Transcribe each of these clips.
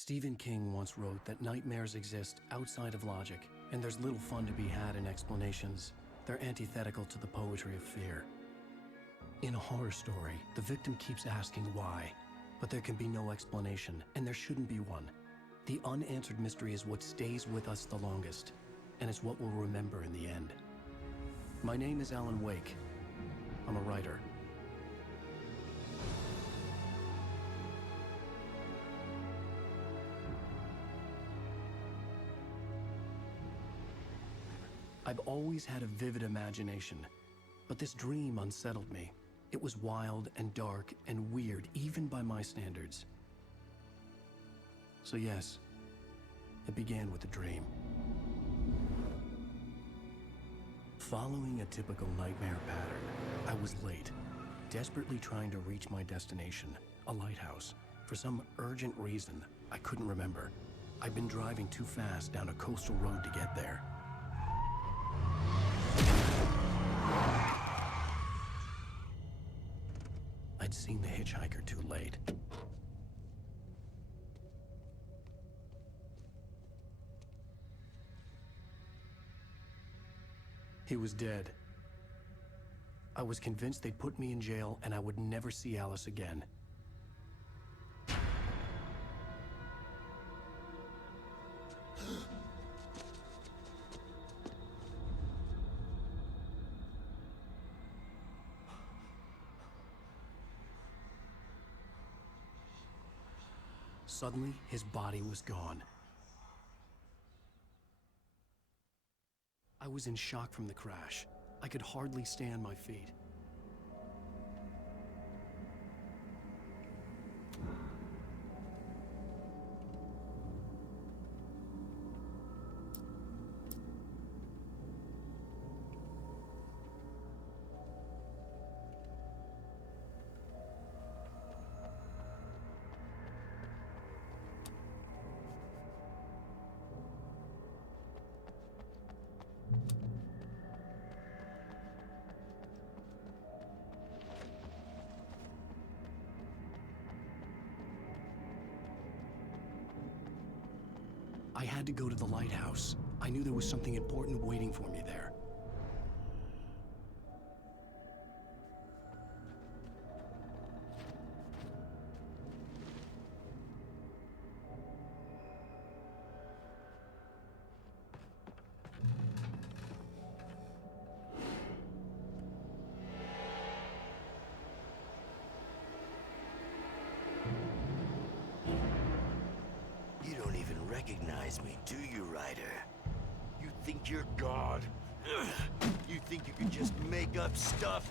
Stephen King once wrote that nightmares exist outside of logic, and there's little fun to be had in explanations. They're antithetical to the poetry of fear. In a horror story, the victim keeps asking why, but there can be no explanation, and there shouldn't be one. The unanswered mystery is what stays with us the longest, and it's what we'll remember in the end. My name is Alan Wake. I'm a writer. I've always had a vivid imagination, but this dream unsettled me. It was wild and dark and weird, even by my standards. So yes, it began with a dream. Following a typical nightmare pattern, I was late, desperately trying to reach my destination, a lighthouse. For some urgent reason, I couldn't remember. I'd been driving too fast down a coastal road to get there. I'd seen the hitchhiker too late. He was dead. I was convinced they'd put me in jail and I would never see Alice again. Suddenly, his body was gone. I was in shock from the crash. I could hardly stand my feet. I had to go to the lighthouse. I knew there was something important waiting for me there. Recognize me, do you, Ryder? You think you're God? You think you can just make up stuff?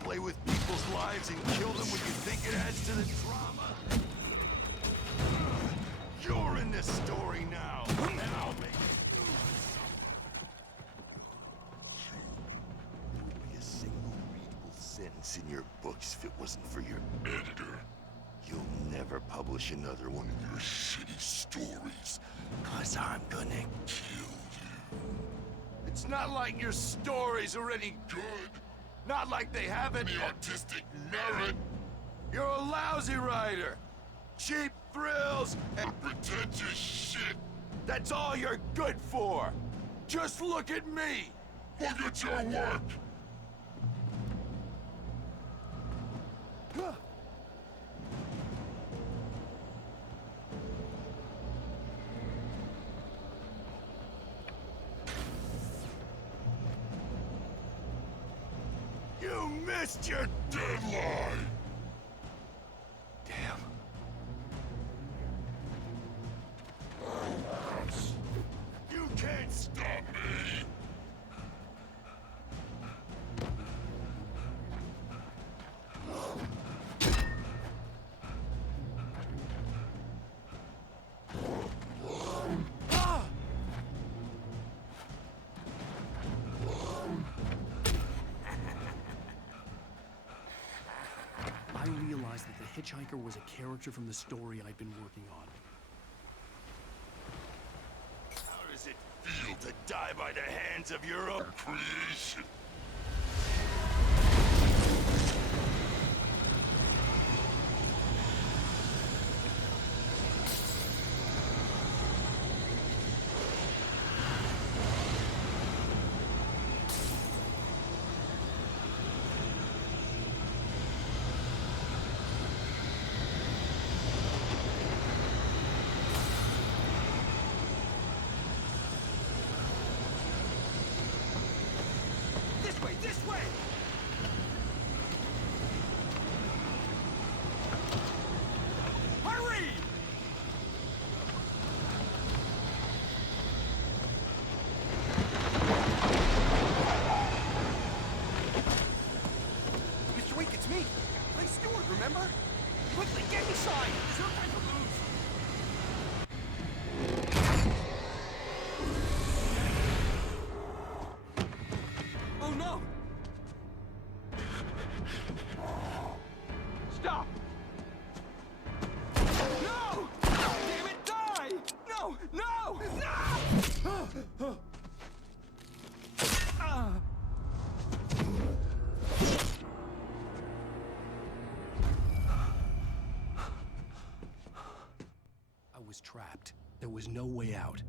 Play with people's lives and kill them when you think it adds to the drama? You're in this story now, and I'll make it. There would be a single readable sentence in your books if it wasn't for your editor. You'll never publish another one of your shitty stories, 'cause I'm gonna kill you. It's not like your stories are any good. Not like they have any artistic merit. You're a lousy writer. Cheap thrills and pretentious shit. That's all you're good for. Just look at me. Look at your work. You missed your deadline! Damn. You can't stop me! I realized that the hitchhiker was a character from the story I'd been working on. How does it feel to die by the hands of your own creation? steward, remember? Quickly, get inside! There's no time to lose! Oh no! Stop! No! Damn it, die! No! No! No! I was trapped. There was no way out.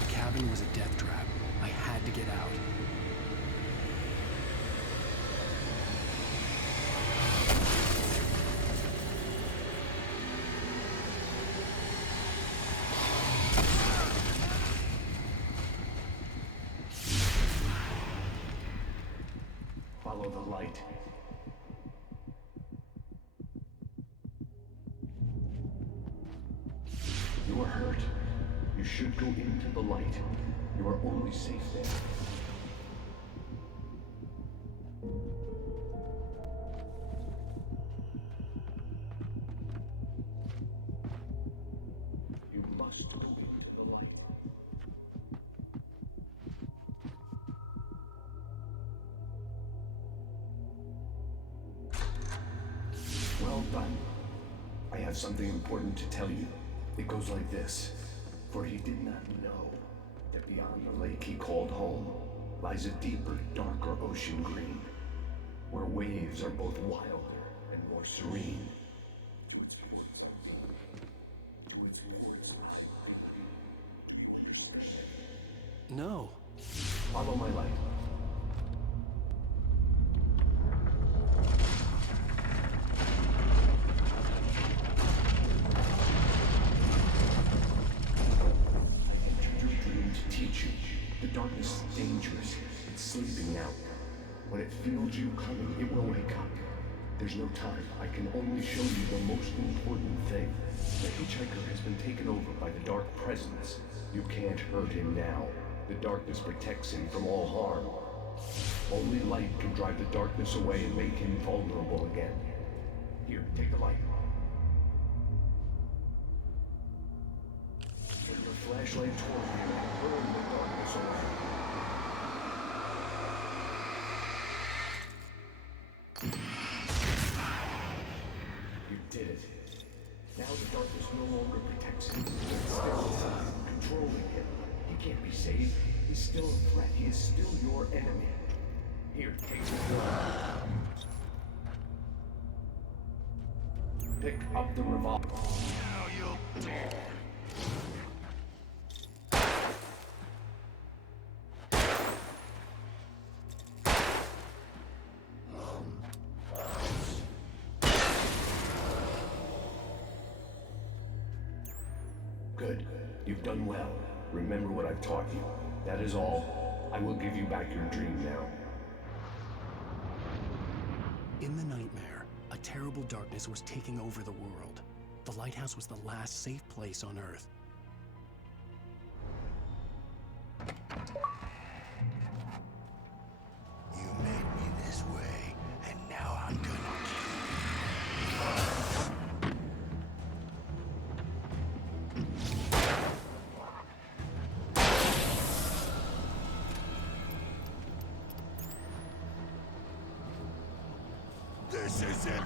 The cabin was a death trap. I had to get out. Follow the light. You are hurt. You should go into the light. You are only safe there. You must go into the light. Well done. I have something important to tell you. It goes like this. For he did not know that beyond the lake he called home lies a deeper, darker ocean green, where waves are both wilder and more serene. No. Follow my light. The darkness is dangerous. It's sleeping now. When it feels you coming, it will wake up. There's no time. I can only show you the most important thing. The hitchhiker has been taken over by the dark presence. You can't hurt him now. The darkness protects him from all harm. Only light can drive the darkness away and make him vulnerable again. Here, take the light. Turn your flashlight toward him and burn the darkness away. You did it. Now the darkness no longer protects him. It's still controlling him. He can't be saved. He's still a threat. He is still your enemy. Here, take the gun. Pick up the revolver. Now you'll die. Good. You've done well. Remember what I've taught you. That is all. I will give you back your dream now. In the nightmare, a terrible darkness was taking over the world. The lighthouse was the last safe place on Earth. You made me this way, and now I'm gonna This is it.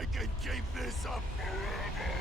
I can keep this up forever!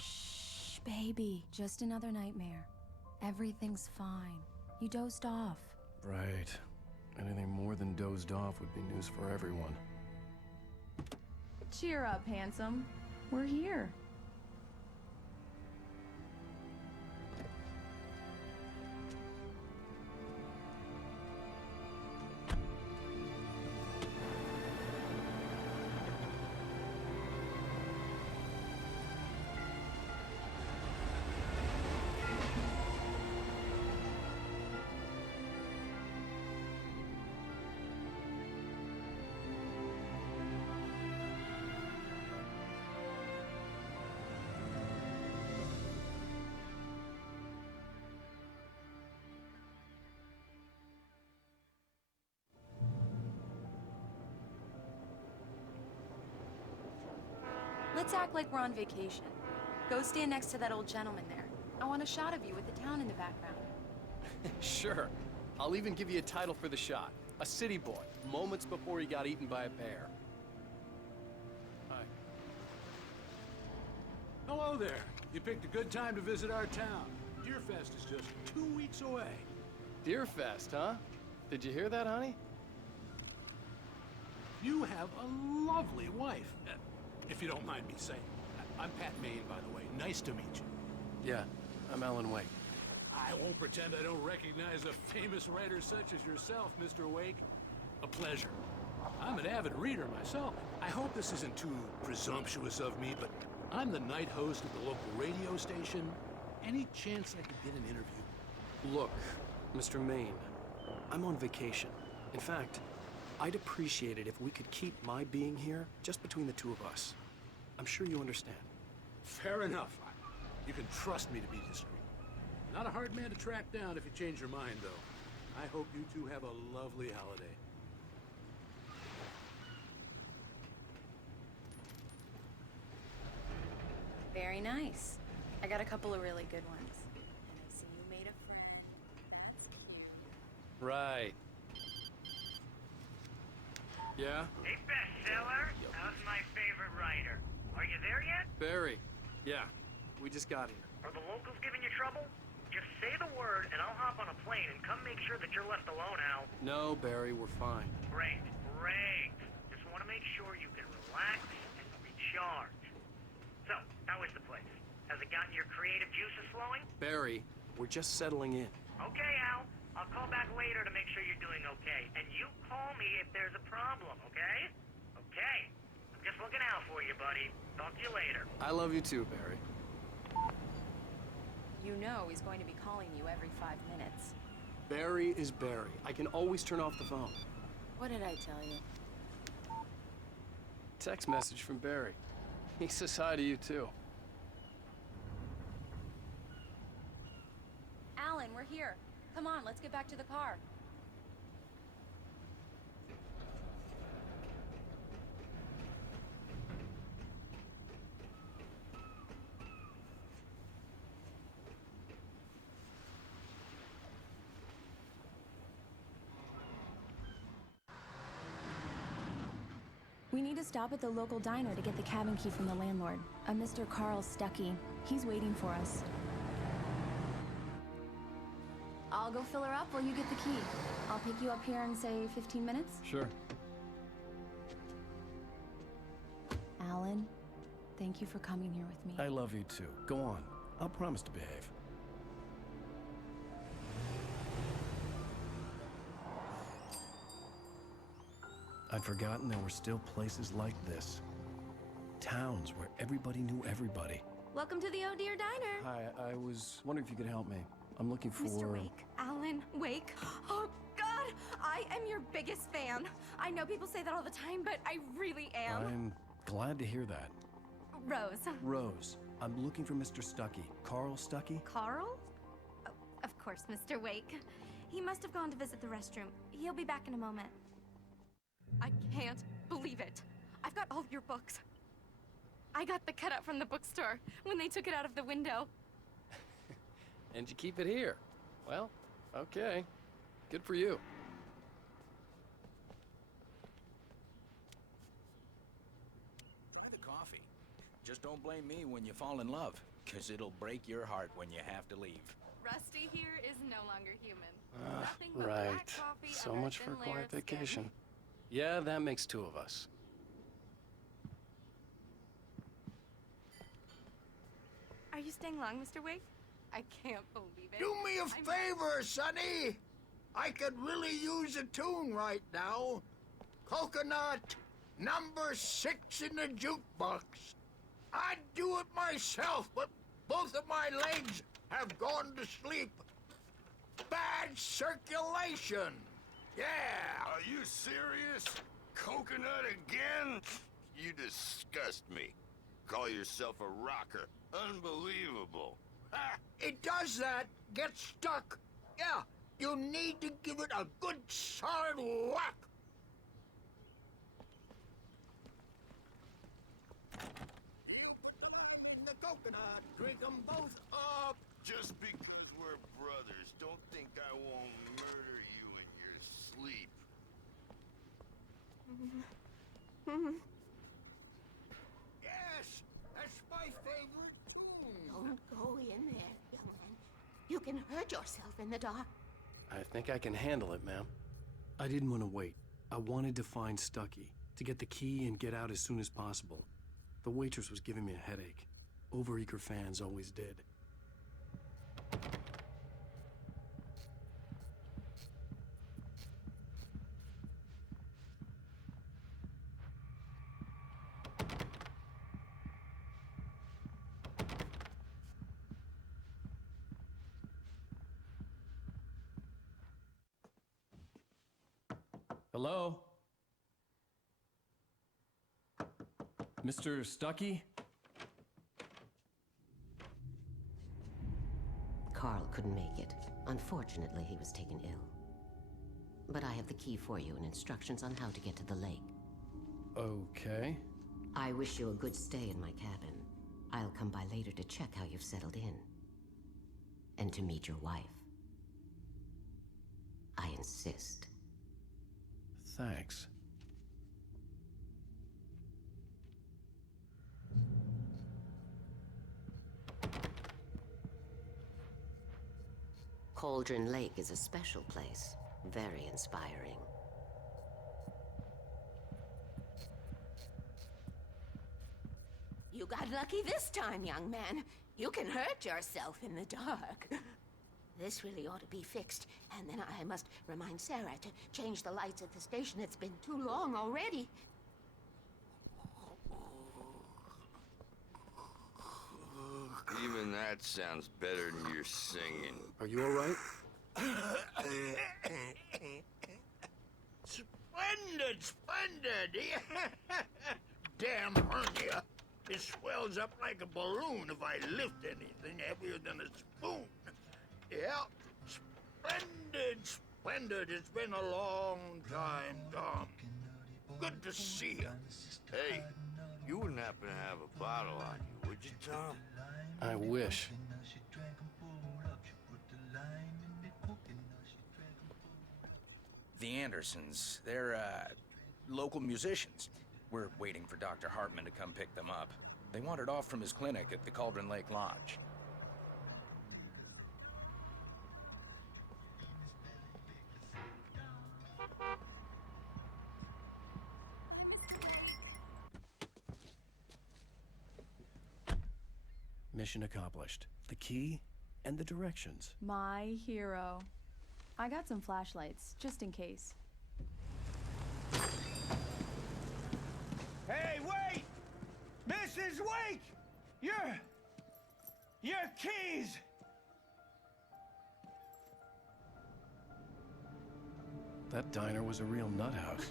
Shh, baby. Just another nightmare. Everything's fine. You dozed off. Right. Anything more than dozed off would be news for everyone. Cheer up, handsome. We're here. Let's act like we're on vacation. Go stand next to that old gentleman there. I want a shot of you with the town in the background. Sure. I'll even give you a title for the shot. A city boy, moments before he got eaten by a bear. Hi. Hello there. You picked a good time to visit our town. Deerfest is just 2 weeks away. Deerfest, huh? Did you hear that, honey? You have a lovely wife. If you don't mind me saying. I'm Pat Maine, by the way. Nice to meet you. Yeah, I'm Alan Wake. I won't pretend I don't recognize a famous writer such as yourself, Mr. Wake. A pleasure. I'm an avid reader myself. I hope this isn't too presumptuous of me, but I'm the night host of the local radio station. Any chance I could get an interview? Look, Mr. Maine, I'm on vacation. In fact, I'd appreciate it if we could keep my being here just between the two of us. I'm sure you understand. Fair enough. You can trust me to be discreet. Not a hard man to track down if you change your mind, though. I hope you two have a lovely holiday. Very nice. I got a couple of really good ones. And I see you made a friend. That's cute. Right. Yeah? Hey, bestseller. How's my favorite writer? Are you there yet? Barry. Yeah. We just got here. Are the locals giving you trouble? Just say the word and I'll hop on a plane and come make sure that you're left alone, Al. No, Barry, we're fine. Great, great. Just want to make sure you can relax and recharge. So, how is the place? Has it gotten your creative juices flowing? Barry, we're just settling in. Okay, Al. I'll call back later to make sure you're doing okay. And you call me if there's a problem, okay? Okay. I'm just looking out for you, buddy. Talk to you later. I love you too, Barry. You know he's going to be calling you every 5 minutes. Barry is Barry. I can always turn off the phone. What did I tell you? Text message from Barry. He says hi to you too. Alan, we're here. Come on, let's get back to the car. We need to stop at the local diner to get the cabin key from the landlord, a Mr. Carl Stuckey. He's waiting for us. I'll go fill her up while you get the key. I'll pick you up here in, say, 15 minutes? Sure. Alan, thank you for coming here with me. I love you too. Go on. I'll promise to behave. I'd forgotten there were still places like this. Towns where everybody knew everybody. Welcome to the Oh Dear Diner. Hi, I was wondering if you could help me. I'm looking for... Mr. Wake, Alan Wake. Oh, God, I am your biggest fan. I know people say that all the time, but I really am. I'm glad to hear that. Rose. Rose, I'm looking for Mr. Stuckey. Carl Stuckey? Carl? Oh, of course, Mr. Wake. He must have gone to visit the restroom. He'll be back in a moment. I can't believe it. I've got all of your books. I got the cutout from the bookstore when they took it out of the window. And you keep it here. Well, okay. Good for you. Try the coffee. Just don't blame me when you fall in love, 'cause it'll break your heart when you have to leave. Rusty here is no longer human. Nothing but Right. black coffee So under a much for a thin layer quiet of skin. vacation. Yeah, that makes two of us. Are you staying long, Mr. Wake? I can't believe it. Do me a favor, Sonny. I could really use a tune right now. Coconut, number 6 in the jukebox. I'd do it myself, but both of my legs have gone to sleep. Bad circulation. Yeah. Are you serious? Coconut again? You disgust me. Call yourself a rocker. Unbelievable. Ha! It does that. Get stuck. Yeah, you need to give it a good solid whack. You put the lime in the coconut. Drink them both up. Just because we're brothers, don't think I won't murder you in your sleep. Yes, that's my favorite tune. Don't go in there, young man. You can hurt yourself in the dark. I think I can handle it, ma'am. I didn't want to wait. I wanted to find Stuckey, to get the key and get out as soon as possible. The waitress was giving me a headache. Overeager fans always did. Hello? Mr. Stuckey? Carl couldn't make it. Unfortunately, he was taken ill. But I have the key for you and instructions on how to get to the lake. Okay. I wish you a good stay in my cabin. I'll come by later to check how you've settled in. And to meet your wife. I insist. Thanks. Cauldron Lake is a special place. Very inspiring. You got lucky this time, young man. You can hurt yourself in the dark. This really ought to be fixed, and then I must remind Sarah to change the lights at the station. It's been too long already. Even that sounds better than your singing. Are you all right? Splendid, splendid. Damn hernia. It swells up like a balloon if I lift anything heavier than a spoon. Yeah, splendid, splendid. It's been a long time, Tom. Good to see you. Hey, you wouldn't happen to have a bottle on you, would you, Tom? I wish. The Andersons, they're, local musicians. We're waiting for Dr. Hartman to come pick them up. They wandered off from his clinic at the Cauldron Lake Lodge. Mission accomplished. The key and the directions. My hero. I got some flashlights, just in case. Hey, wait! Mrs. Wake! Your keys! That diner was a real nut house.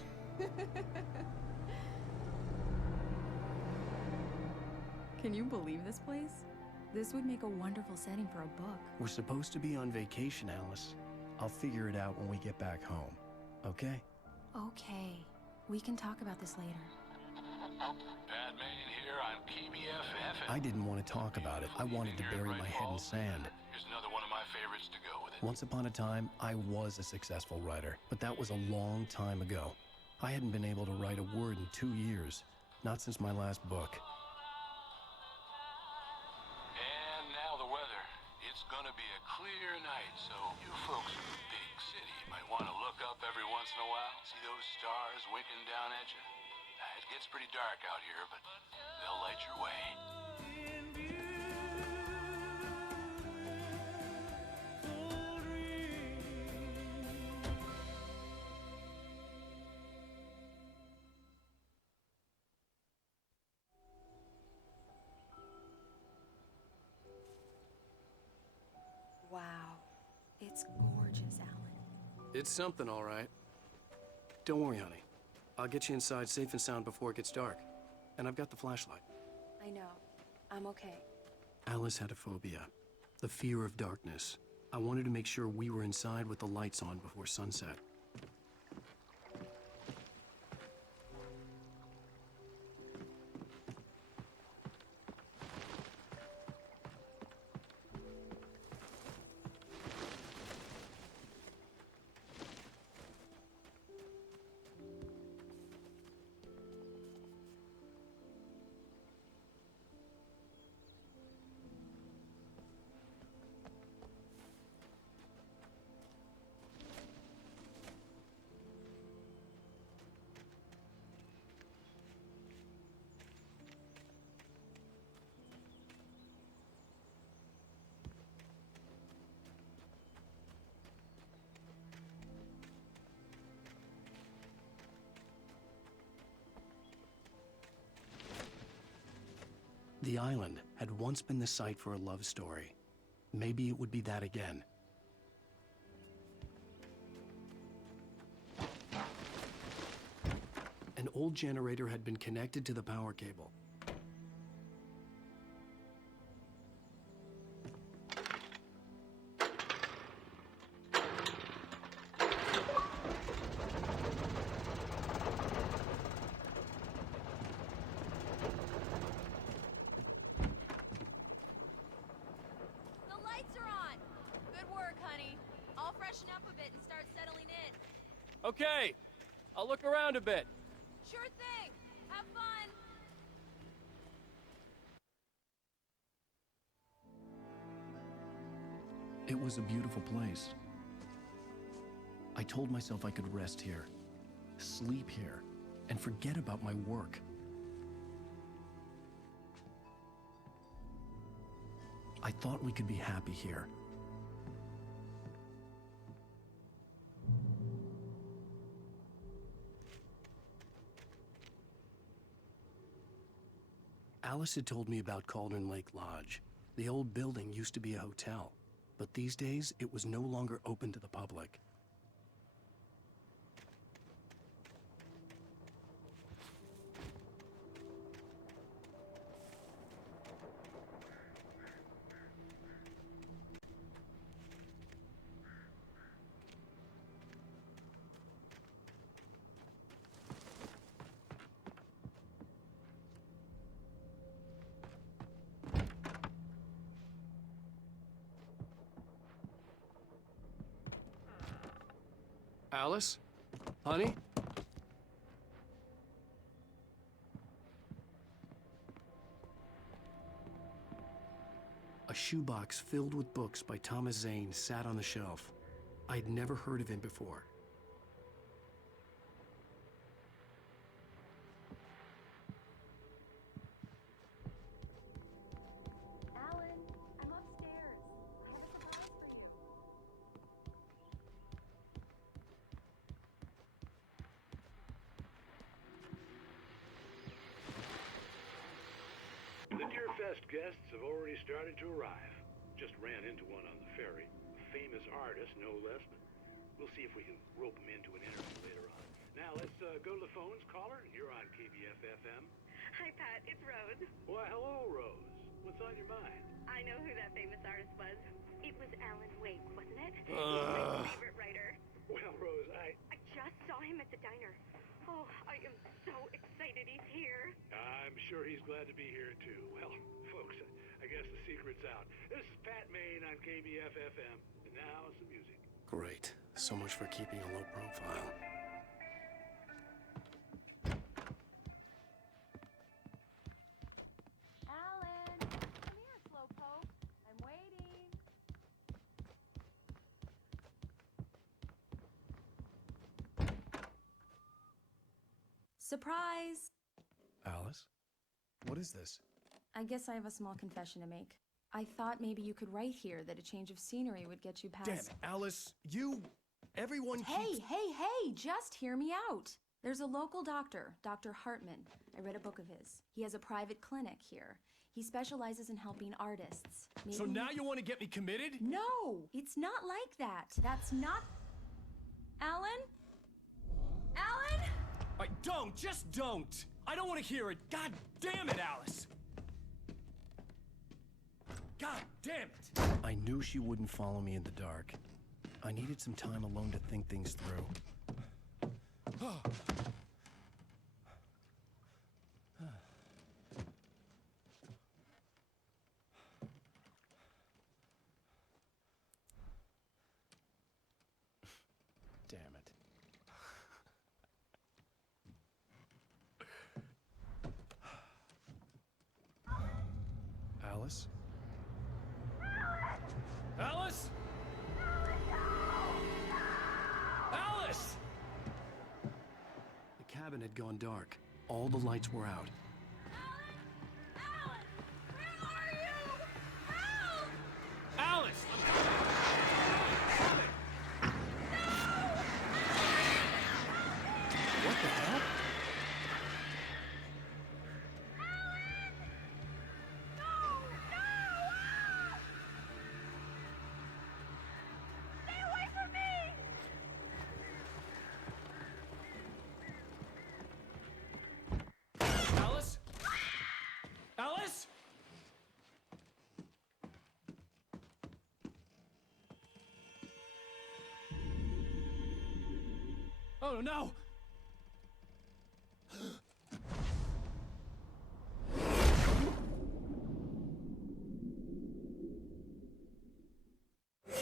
Can you believe this place? This would make a wonderful setting for a book. We're supposed to be on vacation, Alice. I'll figure it out when we get back home. Okay? Okay. We can talk about this later. Batman here on PBFF. I didn't want to talk about it. I wanted to bury my head in sand. Here's another one of my favorites to go with it. Once upon a time, I was a successful writer, but that was a long time ago. I hadn't been able to write a word in 2 years, not since my last book. And now the weather. It's gonna be a clear night, so you folks in the big city might want to look up every once in a while, see those stars winking down at you. It gets pretty dark out here, but they'll light your way. Wow. It's gorgeous, Alan. It's something, all right. Don't worry, honey. I'll get you inside safe and sound before it gets dark. And I've got the flashlight. I know. I'm okay. Alice had a phobia, the fear of darkness. I wanted to make sure we were inside with the lights on before sunset. The island had once been the site for a love story. Maybe it would be that again. An old generator had been connected to the power cable. Okay, I'll look around a bit. Sure thing. Have fun. It was a beautiful place. I told myself I could rest here, sleep here, and forget about my work. I thought we could be happy here. Alice had told me about Cauldron Lake Lodge. The old building used to be a hotel, but these days it was no longer open to the public. Alice? Honey? A shoebox filled with books by Thomas Zane sat on the shelf. I'd never heard of him before. Alan, I'm upstairs. I have a surprise for you. The Deerfest guests have already started to arrive. Just ran into one on the ferry. A famous artist, no less, but we'll see if we can rope him into an interview later on. Now, let's go to the phones. Caller, you're on KBF-FM. Hi, Pat. It's Rose. Why, hello, Rose. What's on your mind? I know who that famous artist was. It was Alan Wake, wasn't it? He's my favorite writer. Well, Rose, I just saw him at the diner. Oh, I am so excited he's here. I'm sure he's glad to be here, too. Well, folks, I guess the secret's out. This is Pat Maine on KBF-FM, and now some music. Great. So much for keeping a low profile. Alan, come here, slowpoke. I'm waiting. Surprise! Alice? What is this? I guess I have a small confession to make. I thought maybe you could write here that a change of scenery would get you past... Damn it, Alice! Everyone Hey, just hear me out. There's a local doctor, Dr. Hartman. I read a book of his. He has a private clinic here. He specializes in helping artists. So now you want to get me committed? No, it's not like that. That's not... Alan? Alan? Just don't! I don't want to hear it. God damn it, Alice! God damn it! I knew she wouldn't follow me in the dark. I needed some time alone to think things through. Damn it. Alice? Alice? Alice! The cabin had gone dark. All the lights were out. Alice! What the hell? Alice? Alice? Oh no!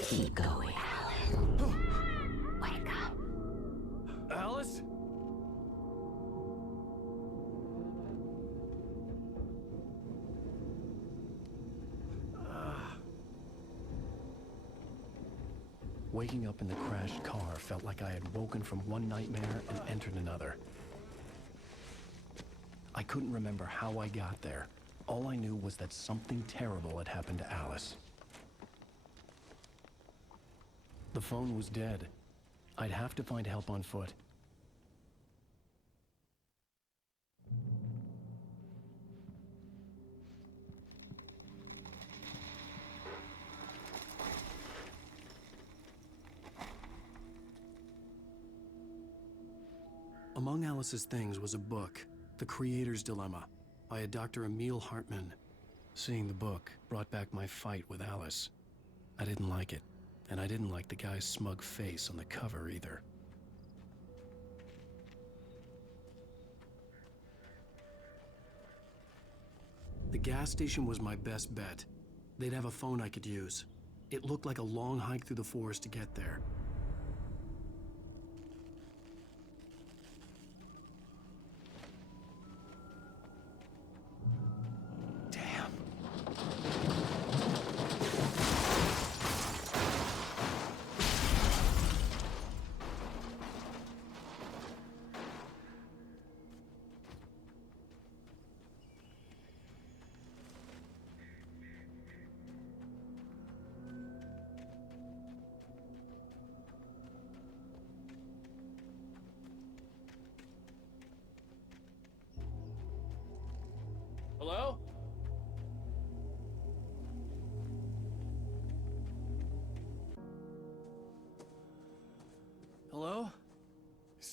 Keep going, Alan. Wake up. Alice? Waking up in the crashed car felt like I had woken from one nightmare and entered another. I couldn't remember how I got there. All I knew was that something terrible had happened to Alice. The phone was dead. I'd have to find help on foot. Among Alice's things was a book, The Creator's Dilemma, by a Dr. Emil Hartman. Seeing the book brought back my fight with Alice. I didn't like it, and I didn't like the guy's smug face on the cover either. The gas station was my best bet. They'd have a phone I could use. It looked like a long hike through the forest to get there.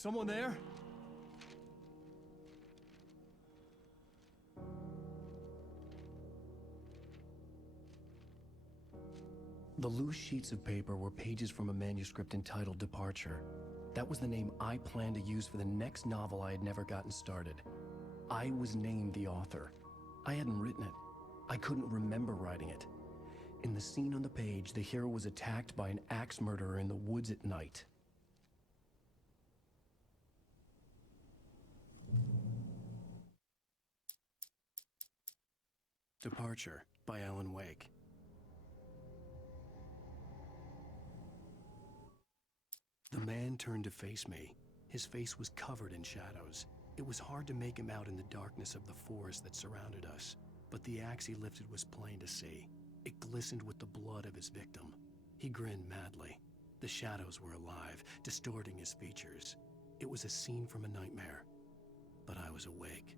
Someone there? The loose sheets of paper were pages from a manuscript entitled Departure. That was the name I planned to use for the next novel I had never gotten started. I was named the author. I hadn't written it. I couldn't remember writing it. In the scene on the page, the hero was attacked by an axe murderer in the woods at night. Departure by Alan Wake. The man turned to face me. His face was covered in shadows. It was hard to make him out in the darkness of the forest that surrounded us, but the axe he lifted was plain to see. It glistened with the blood of his victim. He grinned madly. The shadows were alive, distorting his features. It was a scene from a nightmare, but I was awake.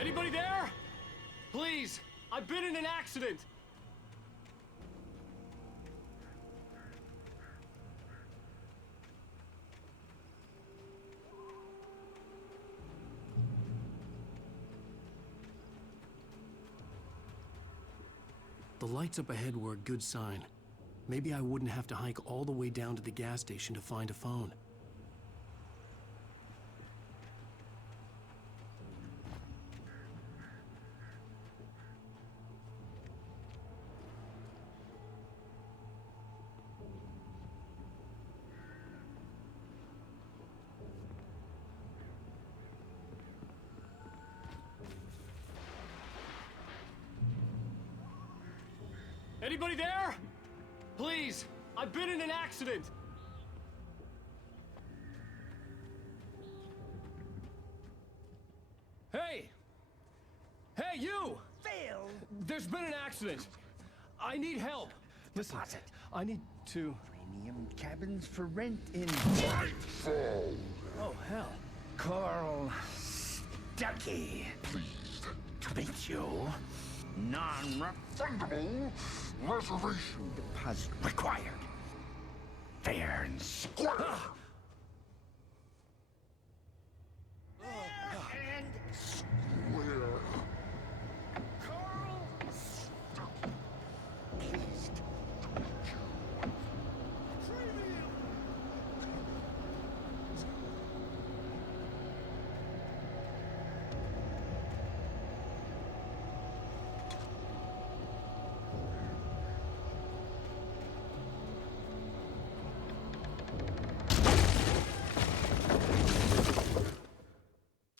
Anybody there? Please, I've been in an accident. The lights up ahead were a good sign. Maybe I wouldn't have to hike all the way down to the gas station to find a phone. Anybody there? Please, I've been in an accident. Hey! Hey, you! Phil! There's been an accident. I need help. Listen, Deposit. I need to... Premium cabins for rent in Nightfall! Oh, hell. Carl Stuckey. Please. To meet you. Non-refundable Reservation. deposit required. Fair and square. And Where? Carl Stuckey. Pleased to meet you. Premium.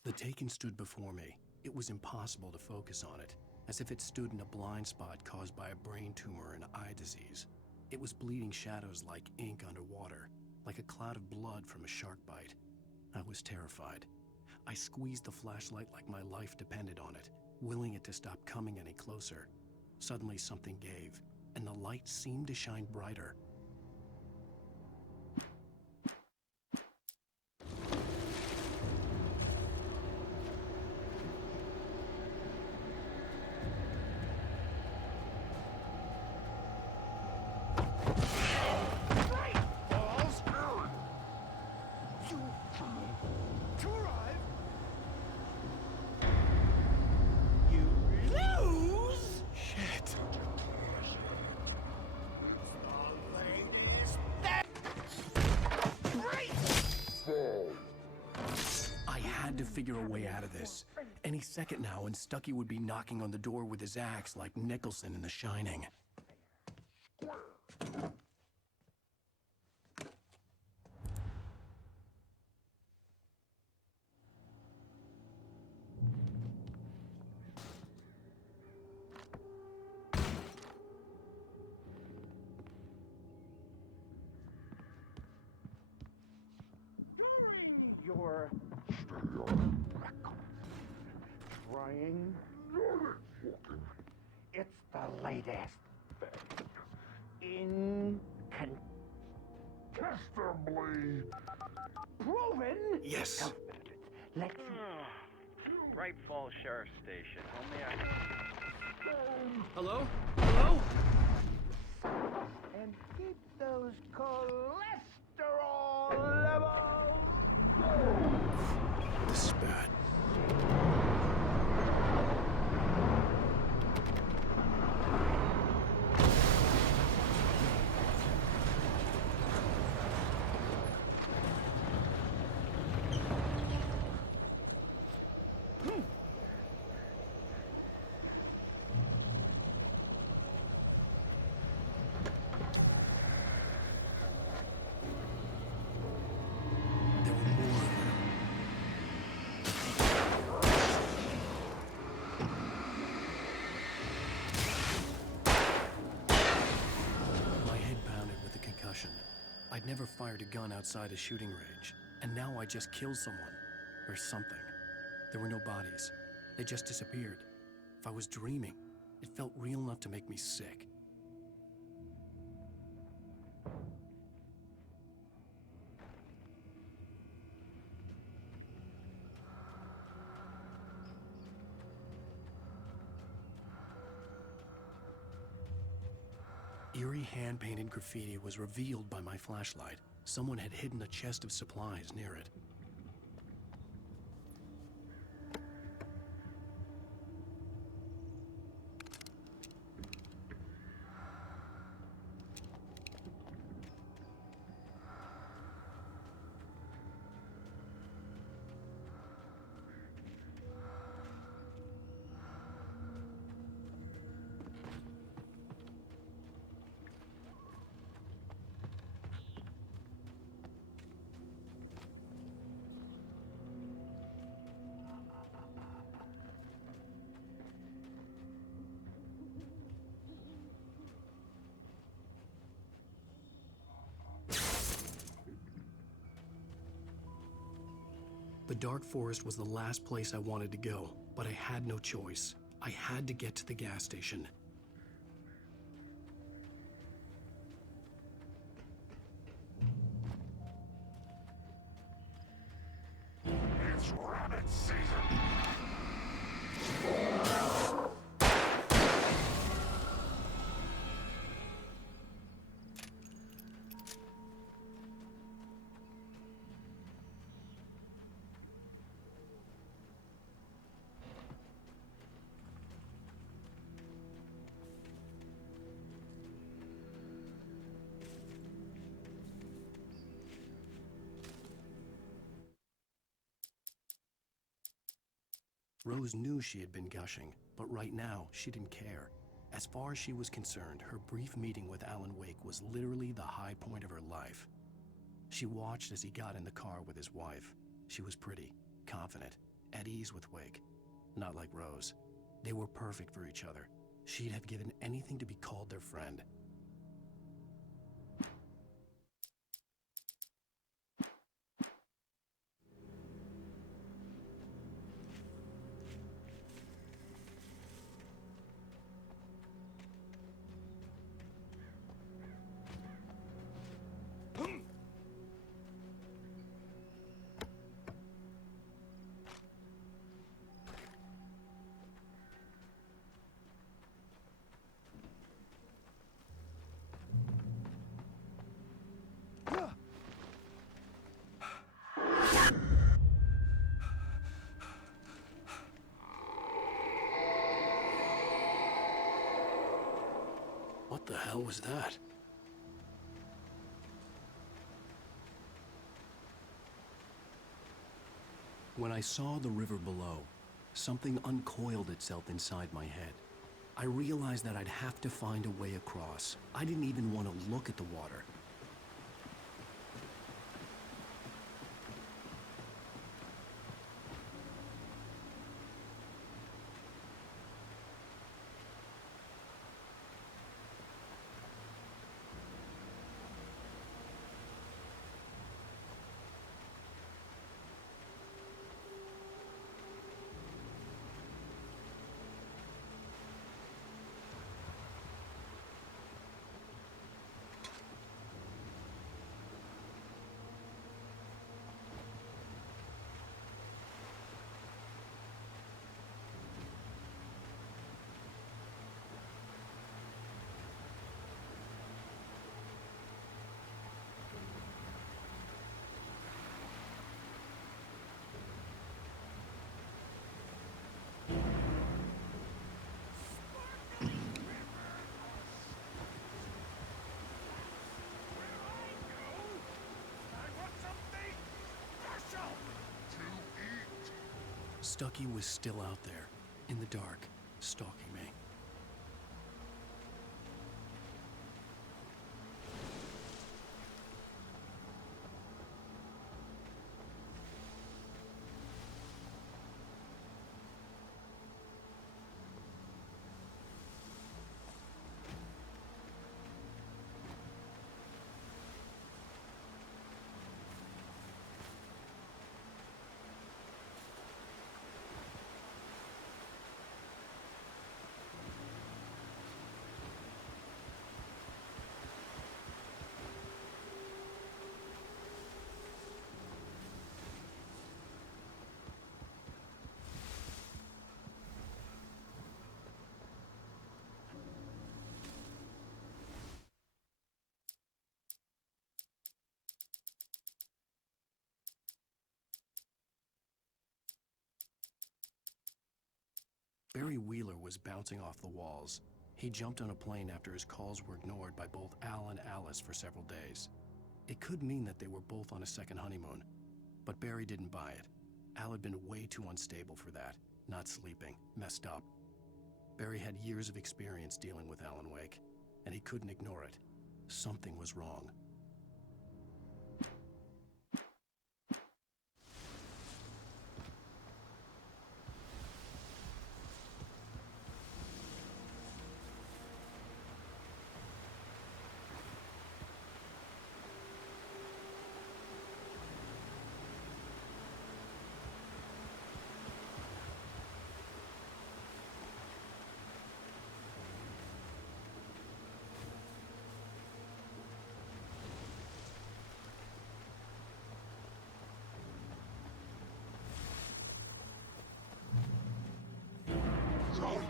The Taken stood before me. It was impossible to focus on it, as if it stood in a blind spot caused by a brain tumor and eye disease. It was bleeding shadows like ink underwater, like a cloud of blood from a shark bite. I was terrified. I squeezed the flashlight like my life depended on it, willing it to stop coming any closer. Suddenly something gave, and the light seemed to shine brighter. I had to figure a way out of this. Any second now, and Stuckey would be knocking on the door with his axe like Nicholson in The Shining. During your trying, it's the latest thing. incontestably proven. Yes. Let's Bright Falls Sheriff's Station. Only Hello? Hello? and keep those cholesterol levels. This is bad. I'd never fired a gun outside a shooting range, and now I just killed someone. Or something. There were no bodies. They just disappeared. If I was dreaming, it felt real enough to make me sick. Eerie hand-painted graffiti was revealed by my flashlight. Someone had hidden a chest of supplies near it. The dark forest was the last place I wanted to go, but I had no choice. I had to get to the gas station. It's rabbit season. Rose knew she had been gushing, but right now, she didn't care. As far as she was concerned, her brief meeting with Alan Wake was literally the high point of her life. She watched as he got in the car with his wife. She was pretty, confident, at ease with Wake. Not like Rose. They were perfect for each other. She'd have given anything to be called their friend. What the hell was that? When I saw the river below, something uncoiled itself inside my head. I realized that I'd have to find a way across. I didn't even want to look at the water. Stucky was still out there, in the dark, stalking me. Barry Wheeler was bouncing off the walls. He jumped on a plane after his calls were ignored by both Al and Alice for several days. It could mean that they were both on a second honeymoon, but Barry didn't buy it. Al had been way too unstable for that, not sleeping, messed up. Barry had years of experience dealing with Alan Wake, and he couldn't ignore it. Something was wrong.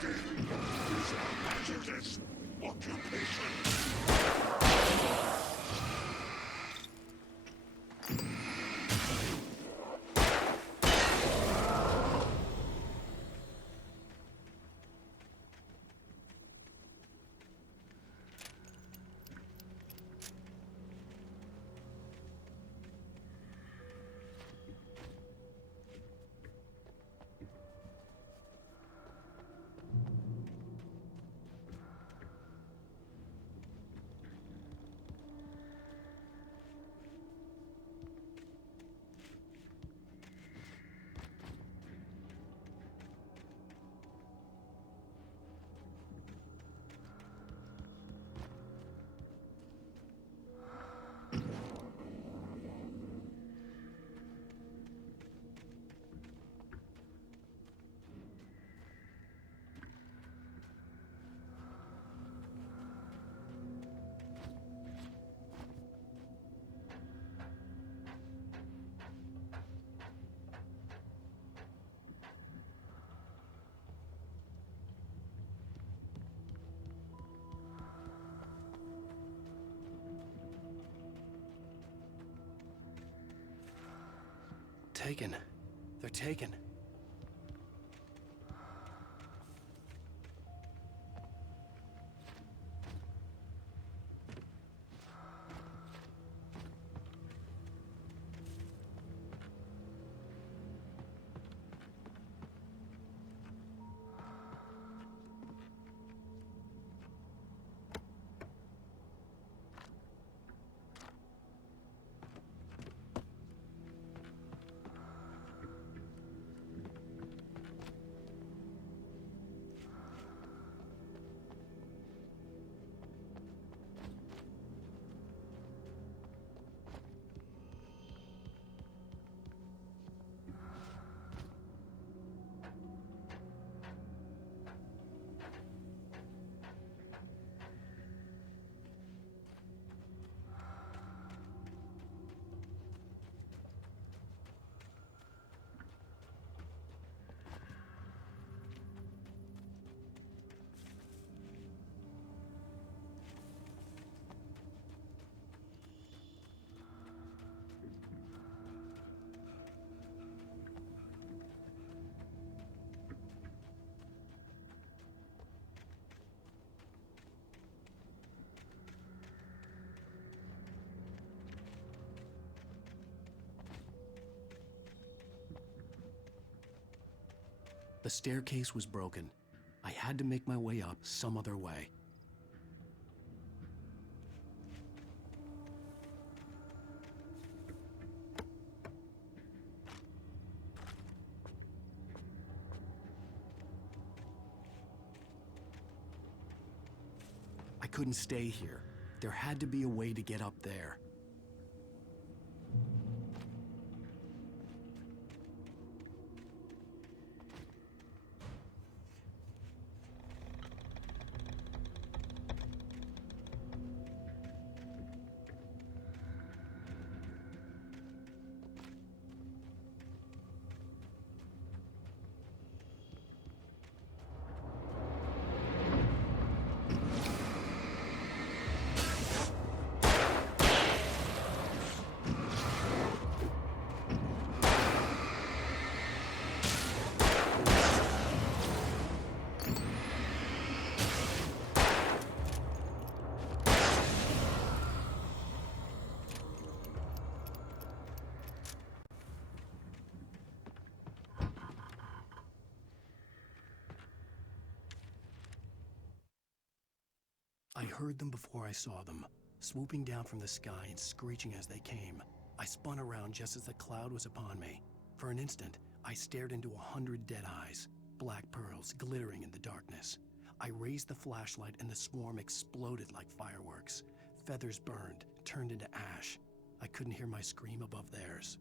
Is a hazardous occupation. Taken. They're taken. The staircase was broken. I had to make my way up some other way. I couldn't stay here. There had to be a way to get up there. I heard them before I saw them, swooping down from the sky and screeching as they came. I spun around just as the cloud was upon me. For an instant, I stared into 100 dead eyes, black pearls glittering in the darkness. I raised the flashlight and the swarm exploded like fireworks. Feathers burned, turned into ash. I couldn't hear my scream above theirs.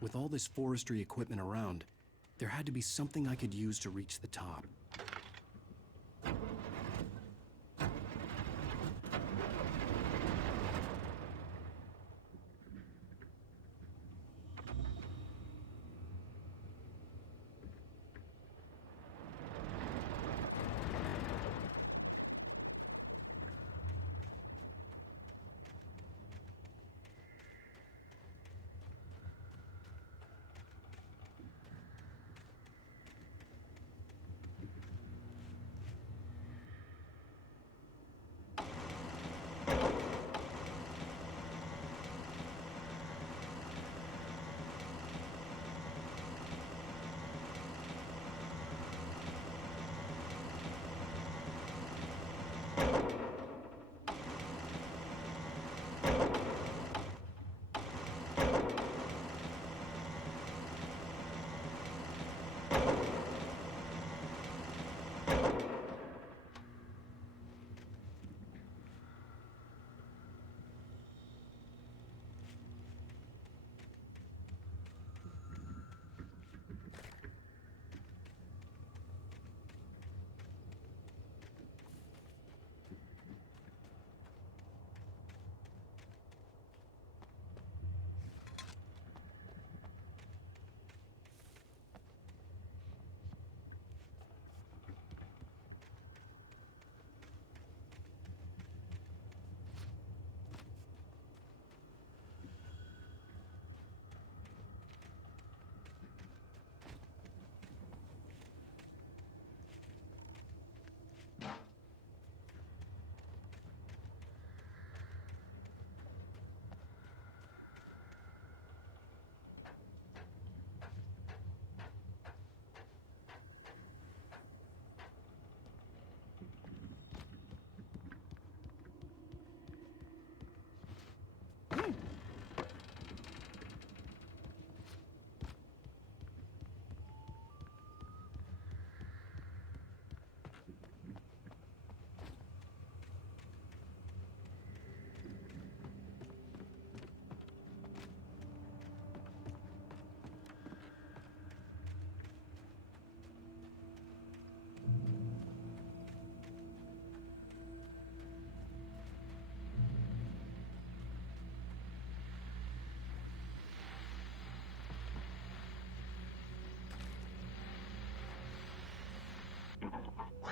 With all this forestry equipment around, there had to be something I could use to reach the top.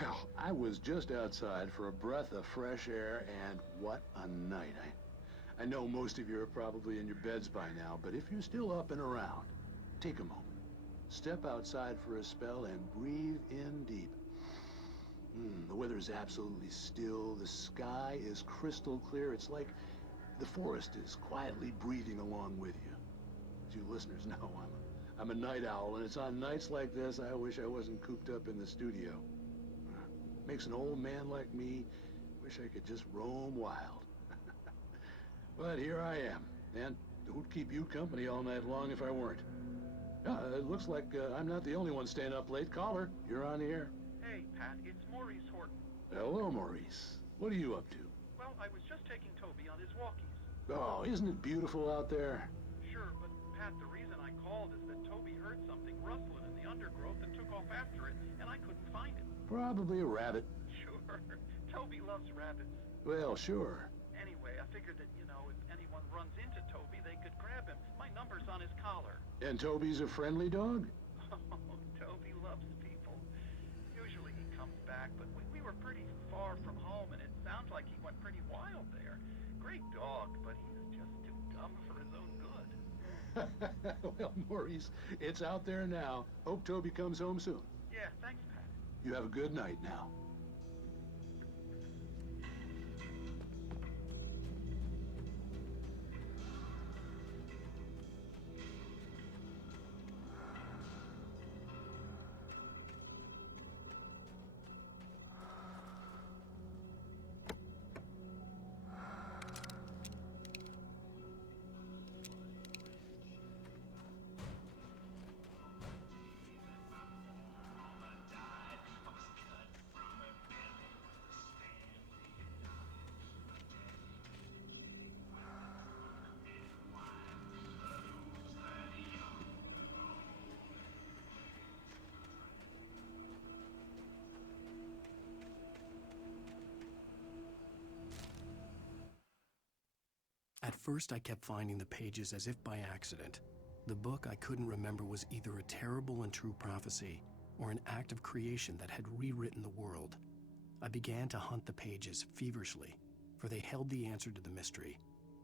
Well, I was just outside for a breath of fresh air, and what a night. I know most of you are probably in your beds by now, but if you're still up and around, take a moment. Step outside for a spell and breathe in deep. The weather is absolutely still. The sky is crystal clear. It's like the forest is quietly breathing along with you. As you listeners know, I'm a night owl, and it's on nights like this I wish I wasn't cooped up in the studio. Makes an old man like me wish I could just roam wild. But here I am, and who'd keep you company all night long if I weren't? It looks like I'm not the only one staying up late. Caller, you're on the air. Hey, Pat, it's Maurice Horton. Hello, Maurice. What are you up to? Well, I was just taking Toby on his walkies. Oh, isn't it beautiful out there? Sure, but Pat, the reason I called is that Toby heard something rustling in the undergrowth and took off after it, and I couldn't find it. Probably a rabbit. Sure. Toby loves rabbits. Well, sure. Anyway, I figured that, if anyone runs into Toby, they could grab him. My number's on his collar. And Toby's a friendly dog? Oh, Toby loves people. Usually he comes back, but we were pretty far from home, and it sounds like he went pretty wild there. Great dog, but he's just too dumb for his own good. Well, Maurice, it's out there now. Hope Toby comes home soon. Yeah, thanks, Pat. You have a good night now. At first, I kept finding the pages as if by accident. The book I couldn't remember was either a terrible and true prophecy or an act of creation that had rewritten the world. I began to hunt the pages feverishly, for they held the answer to the mystery.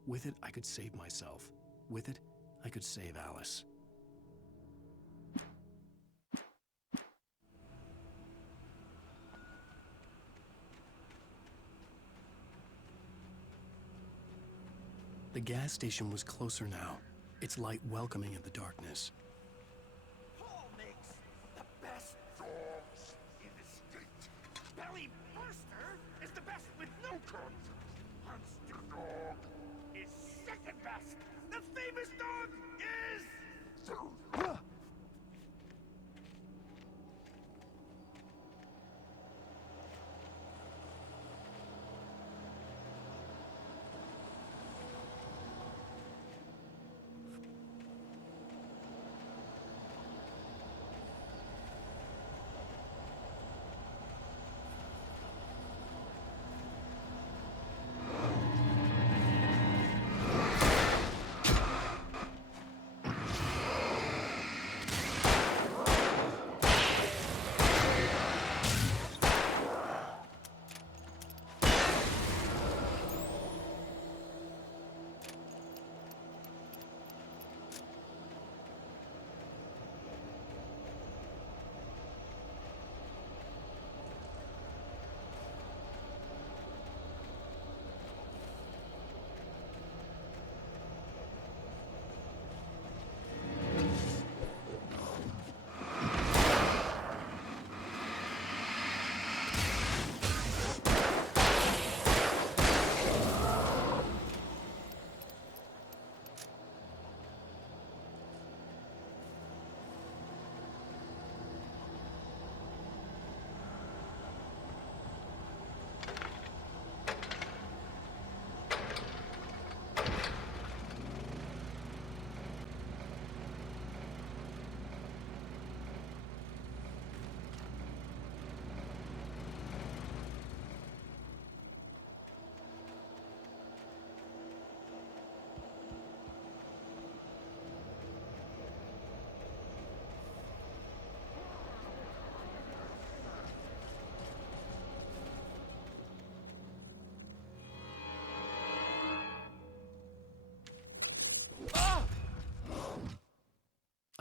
With it, I could save myself. With it, I could save Alice. The gas station was closer now, its light welcoming in the darkness. Paul makes the best dogs in the state. Belly Burster is the best with no guns. Monster Dog is second best. The famous dog is...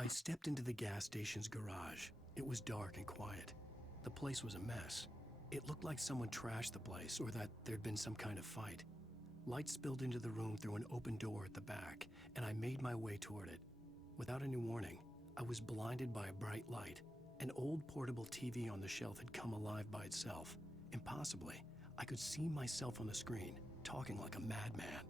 I stepped into the gas station's garage. It was dark and quiet. The place was a mess. It looked like someone trashed the place or that there'd been some kind of fight. Light spilled into the room through an open door at the back, and I made my way toward it. Without any warning, I was blinded by a bright light. An old portable TV on the shelf had come alive by itself. Impossibly, I could see myself on the screen, talking like a madman.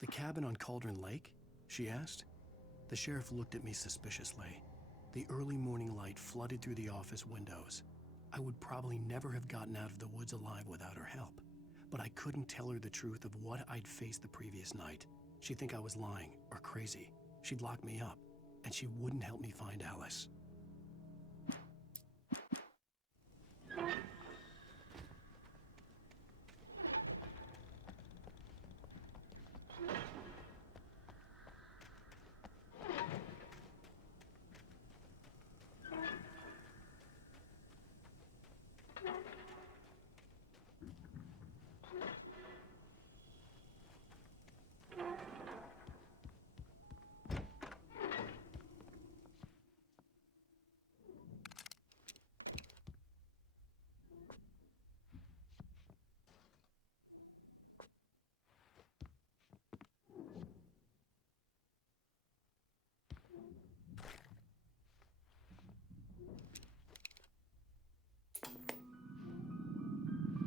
The cabin on Cauldron Lake? She asked. The sheriff looked at me suspiciously. The early morning light flooded through the office windows. I would probably never have gotten out of the woods alive without her help, but I couldn't tell her the truth of what I'd faced the previous night. She'd think I was lying or crazy. She'd lock me up, and she wouldn't help me find Alice.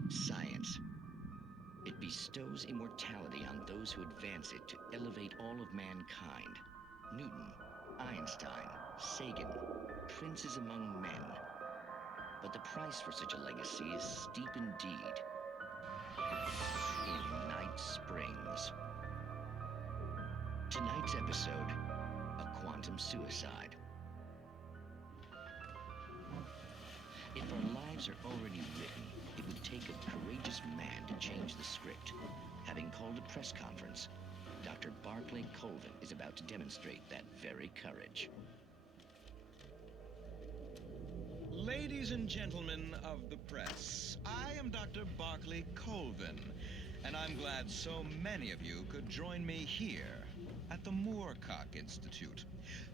Science. It bestows immortality on those who advance it to elevate all of mankind. Newton, Einstein, Sagan, princes among men. But the price for such a legacy is steep indeed. In Night Springs. Tonight's episode, a quantum suicide. If our lives are already written, it would take a courageous man to change the script. Having called a press conference, Dr. Barclay Colvin is about to demonstrate that very courage. Ladies and gentlemen of the press, I am Dr. Barclay Colvin, and I'm glad so many of you could join me here at the Moorcock Institute.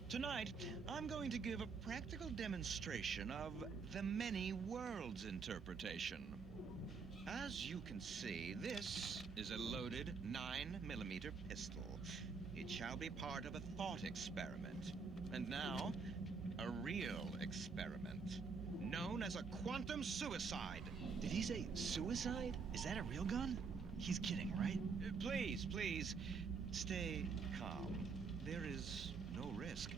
Tonight, I'm going to give a practical demonstration of the many worlds interpretation. As you can see, this is a loaded 9mm pistol. It shall be part of a thought experiment. And now, a real experiment, known as a quantum suicide. Did he say suicide? Is that a real gun? He's kidding, right? Please, please, stay calm. There is no risk.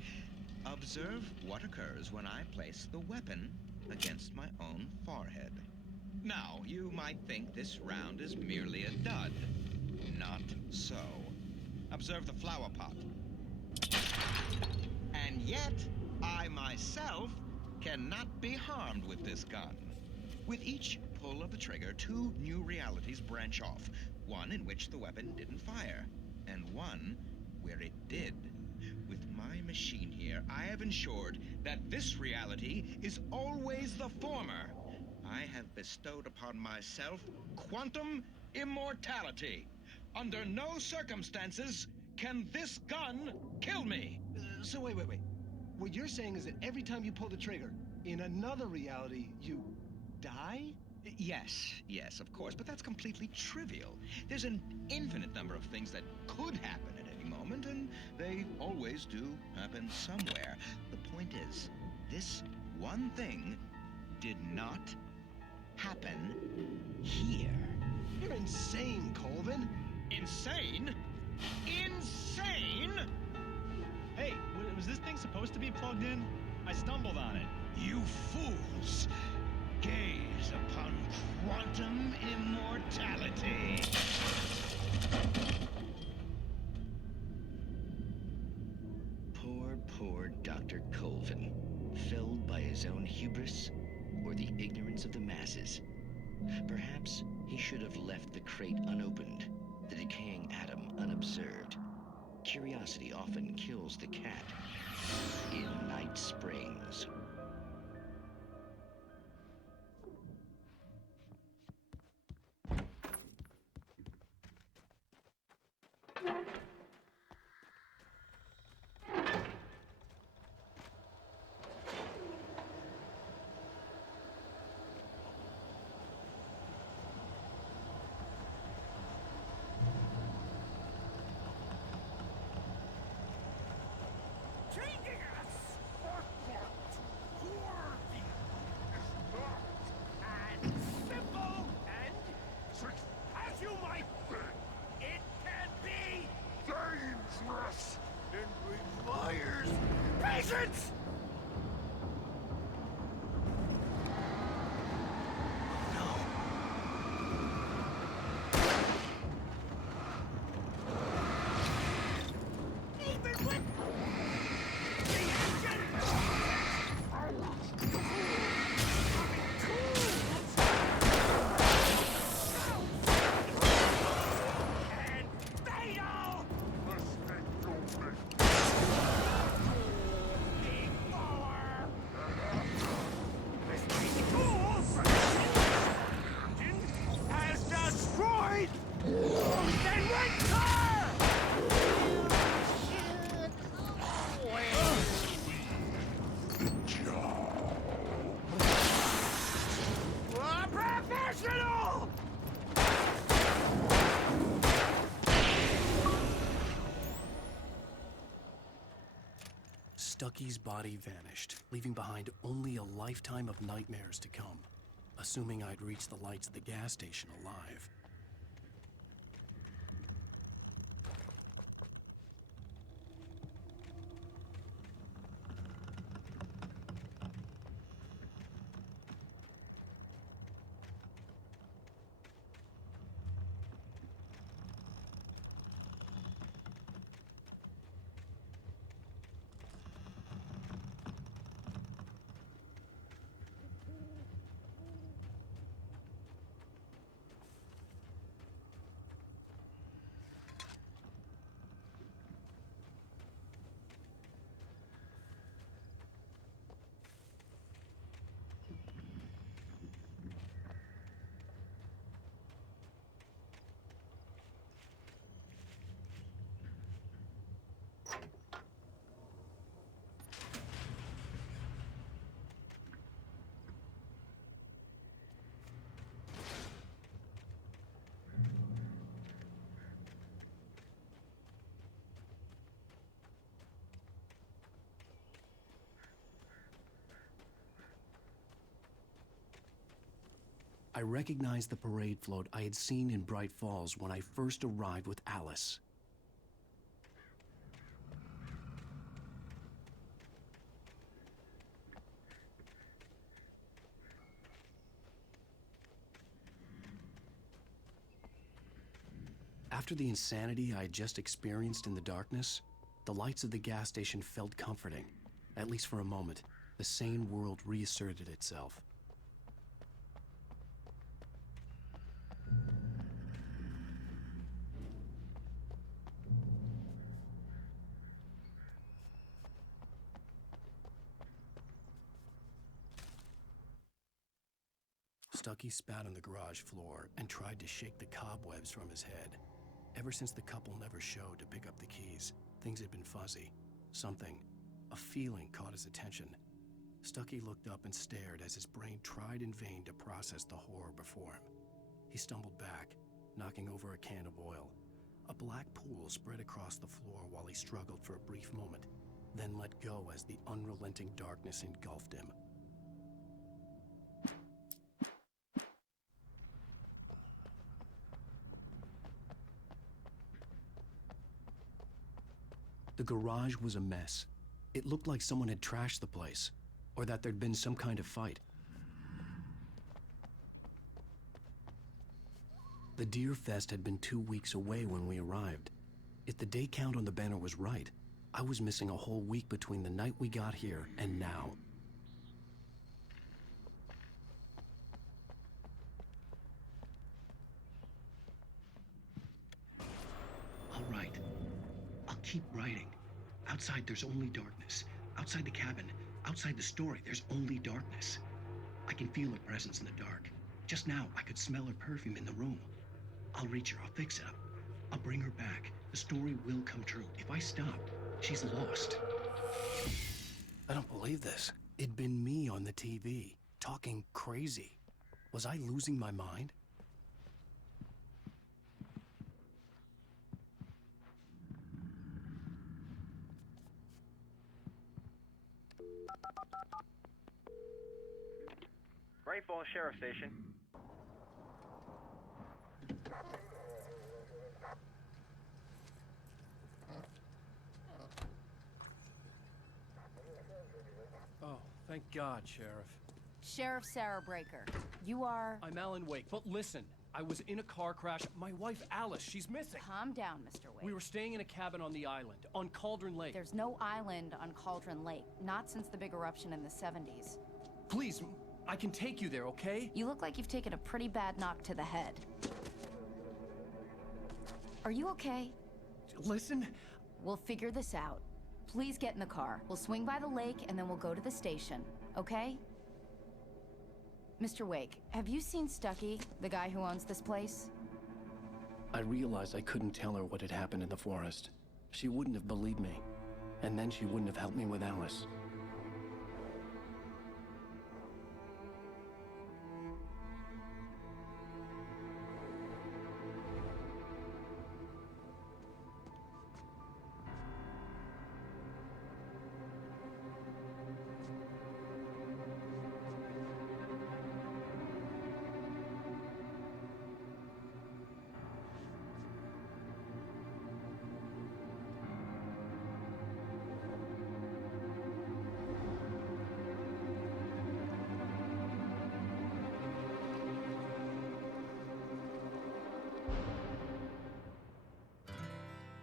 Observe what occurs when I place the weapon against my own forehead. Now, you might think this round is merely a dud. Not so. Observe the flower pot. And yet, I myself cannot be harmed with this gun. With each pull of the trigger, 2 new realities branch off. One in which the weapon didn't fire, and one where it did. With my machine here, I have ensured that this reality is always the former. I have bestowed upon myself quantum immortality. Under no circumstances can this gun kill me. So wait. What you're saying is that every time you pull the trigger, in another reality, you die? Yes, of course, but that's completely trivial. There's an infinite number of things that could happen at any moment, and they always do happen somewhere. The point is, this one thing did not happen here. You're insane, Colvin. Insane? Insane? Hey, was this thing supposed to be plugged in? I stumbled on it. You fools! Gaze upon quantum immortality. Poor Dr. Colvin, felled by his own hubris or the ignorance of the masses. Perhaps he should have left the crate unopened, the decaying atom unobserved. Curiosity often kills the cat. In Night Springs. Patience! Stucky's body vanished, leaving behind only a lifetime of nightmares to come, assuming I'd reach the lights of the gas station alive. I recognized the parade float I had seen in Bright Falls when I first arrived with Alice. After the insanity I had just experienced in the darkness, the lights of the gas station felt comforting. At least for a moment, the sane world reasserted itself. Stucky spat on the garage floor and tried to shake the cobwebs from his head. Ever since the couple never showed to pick up the keys, things had been fuzzy. Something, a feeling caught his attention. Stucky looked up and stared as his brain tried in vain to process the horror before him. He stumbled back, knocking over a can of oil. A black pool spread across the floor while he struggled for a brief moment, then let go as the unrelenting darkness engulfed him. The garage was a mess. It looked like someone had trashed the place, or that there'd been some kind of fight. The Deer Fest had been 2 weeks away when we arrived. If the day count on the banner was right, I was missing a whole week between the night we got here and now. All right. I'll keep writing. Outside, there's only darkness. Outside the cabin, outside the story, there's only darkness. I can feel her presence in the dark. Just now, I could smell her perfume in the room. I'll reach her. I'll fix it up. I'll bring her back. The story will come true. If I stop, she's lost. I don't believe this. It'd been me on the TV, talking crazy. Was I losing my mind? Bright Falls Sheriff Station. Oh, thank God, Sheriff. Sheriff Sarah Breaker, you are... I'm Alan Wake, but listen. I was in a car crash. My wife, Alice, she's missing. Calm down, Mr. Wake. We were staying in a cabin on the island, on Cauldron Lake. There's no island on Cauldron Lake, not since the big eruption in the 70s. Please, I can take you there, okay? You look like you've taken a pretty bad knock to the head. Are you okay? Listen. We'll figure this out. Please get in the car. We'll swing by the lake and then we'll go to the station, okay? Mr. Wake, have you seen Stucky, the guy who owns this place? I realized I couldn't tell her what had happened in the forest. She wouldn't have believed me, and then she wouldn't have helped me with Alice.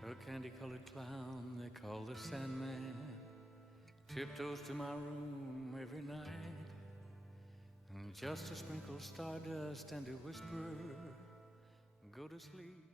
A candy-colored clown they call the Sandman tiptoes to my room every night, and just to sprinkle stardust and to whisper, go to sleep.